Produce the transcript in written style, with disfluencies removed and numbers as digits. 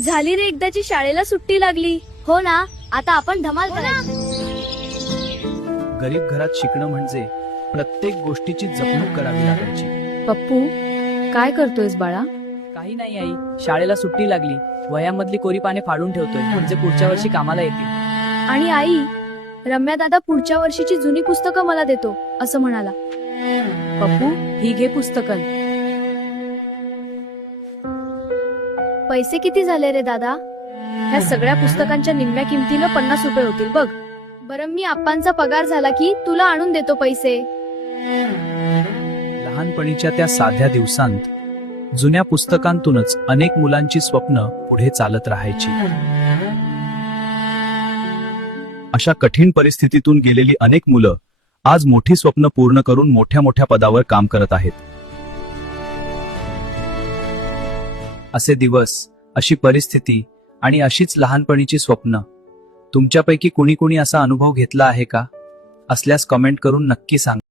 झाली रे एकदाची शाळेला सुट्टी लागली. हो ना, आता आपण धमाल करायची. गरीब घरात शिकणं म्हणजे प्रत्येक गोष्टीची जपणूक करावी लागायची. पप्पू, काय करतोयस बाळा? काही नाही आई, शाळेला सुट्टी लागली. वह्यामधली कोरी पाने फाडून ठेवतोय, म्हणजे पुढच्या वर्षी कामाला येतील. आणि आई, रम्या दादा पुढच्या वर्षीची जुनी पुस्तकं मला देतो असं म्हणाला. पप्पू, ही घे पुस्तकं. पैसे किती झाले रे दादा? ह्या सगळ्या पुस्तकांच्या निम्म्या किमतीनं 50 रुपये होतील बघ. बरं, मी आप्पांचा पगार झाला की तुला आणून देतो पैसे. लहानपणीच्या त्या साध्या दिवसांत जुन्या पुस्तकांतूनच अनेक मुलांची स्वप्न पुढे चालत राहायची. अशा कठीण परिस्थितीतून गेलेली अनेक मुलं आज मोठी स्वप्न पूर्ण करून मोठ्या मोठ्या पदावर काम करत आहेत. असे दिवस, अशी परिस्थिती आणि अशीच लहानपणीची स्वप्न तुमच्यापैकी कुणी कुणी असा अनुभव घेतला आहे का? असल्यास कमेंट करून नक्की सांगा.